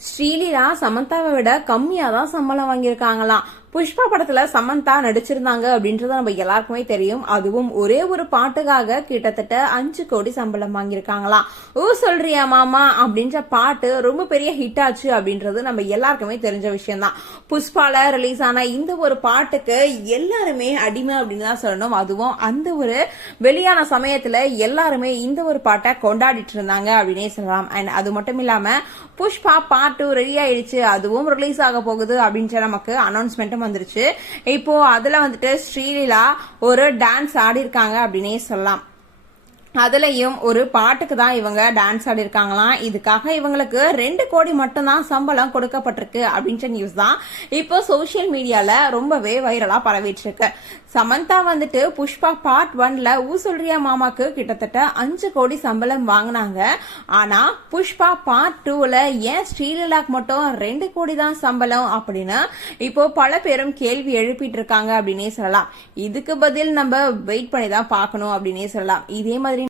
ஸ்ரீலீலா சமந்தாவை விட கம்மியாக தான் சம்பளம் வாங்கியிருக்காங்களாம். புஷ்பா படத்துல சமந்தா நடிச்சிருந்தாங்க அப்படின்றது நம்ம எல்லாருக்குமே தெரியும். அதுவும் ஒரே ஒரு பாட்டுக்காக கிட்டத்தட்ட அஞ்சு கோடி சம்பளம் வாங்கியிருக்காங்களாம் ஓ சொல்றியா மாமா? அப்படின்ற பாட்டு ரொம்ப பெரிய ஹிட் ஆச்சு அப்படின்றது நம்ம எல்லாருக்குமே தெரிஞ்ச விஷயம் தான் புஷ்பால ரிலீஸ் ஆன இந்த ஒரு பாட்டுக்கு எல்லாருமே அடிமை அப்படின்னு தான் சொல்லணும். அதுவும் அந்த ஒரு வெளியான சமயத்துல எல்லாருமே இந்த ஒரு பாட்டை கொண்டாடிட்டு இருந்தாங்க அப்படின்னே சொல்லலாம். அண்ட் அது மட்டும் இல்லாம புஷ்பா பாட்டு ரெடி ஆயிடுச்சு. அதுவும் ரிலீஸ் ஆக போகுது அப்படின்ற நமக்கு அனௌன்ஸ்மெண்ட்டும் வந்துருச்சு. இப்போ அதுல வந்துட்டு ஸ்ரீலீலா ஒரு டான்ஸ் ஆடி இருக்காங்க அப்படின்னே சொல்லலாம். அதுலயும் ஒரு பாட்டுக்கு தான் இவங்க டான்ஸ் ஆடி இருக்காங்களாம். இதுக்காக இவங்களுக்கு ரெண்டு கோடி மட்டும்தான் சம்பளம் கொடுக்கப்பட்டிருக்கு அப்படின்ற நியூஸ் தான் இப்போ சோசியல் மீடியால ரொம்பவே வைரலா பரவிட்டு இருக்கு சமந்தா வந்துட்டு புஷ்பா பார்ட் ஒன்ல ஊ சொல்றியா மாமாக்கு கிட்டத்தட்ட அஞ்சு கோடி சம்பளம் வாங்கினாங்க. ஆனா புஷ்பா பார்ட் டூல ஏன் ஸ்ரீலீலாக்கு மட்டும் ரெண்டு கோடி தான் சம்பளம் அப்படின்னு இப்போ பல பேரும் கேள்வி எழுப்பிட்டு இருக்காங்க அப்படின்னே சொல்லலாம். இதுக்கு பதில் நம்ம வெயிட் பண்ணி தான் பார்க்கணும் அப்படின்னே சொல்லலாம். இதே மாதிரி